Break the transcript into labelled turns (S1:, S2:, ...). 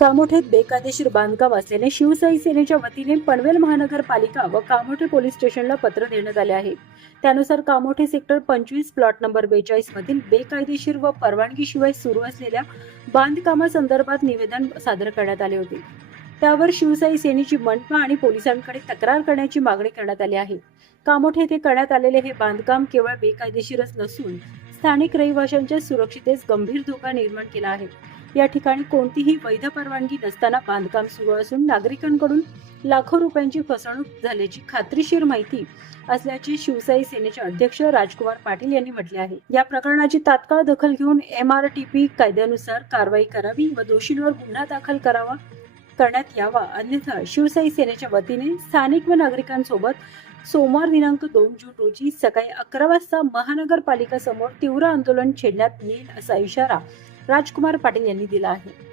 S1: कामोठेत बेकायदेशीर बांधकाम असल्याने शिवसाई सेनेच्या वतीने पनवेल महानगरपालिका व कामोठे पोलीस स्टेशनला पत्र देण्यात आले आहे. त्यानुसार कामोठे सेक्टर पंचवीस प्लॉट नंबर बेचाळीस मधील बेकायदेशीर व परवानगीशिवाय सुरू असलेल्या बांधकामासंदर्भात निवेदन सादर करण्यात आले होते. त्यावर शिवसाई सेनेची मनपा आणि पोलिसांकडे तक्रार करण्याची मागणी करण्यात आली आहे. कामोठे येथे करण्यात आलेले हे बांधकाम केवळ बेकायदेशीरच नसून स्थानिक रहिवाशांच्या सुरक्षितेस गंभीर धोका निर्माण केला आहे. या ठिकाणी कोणतीही वैध परवानगी नसताना बांधकाम सुरू असून नागरिकांकडून लाखो रुपयांची फसवणूक झाल्याची खात्रीशीर माहिती असल्याचे शिवसाई सेनेचे अध्यक्ष राजकुमार पाटील यांनी म्हटले आहे. या प्रकरणाची तात्काळ दखल घेऊन एम आर टी पी कायद्यानुसार कारवाई करावी व दोषींवर गुन्हा दाखल करावा करण्यात यावा. अन्यथा शिवसाई सेनेच्या वतीने स्थानिक व नागरिकांसोबत सोमवार दिनांक दोन जून रोजी सकाळी अकरा वाजता महानगरपालिका समोर तीव्र आंदोलन छेडण्यात येईल असा इशारा राजकुमार पाटील यांनी दिला आहे.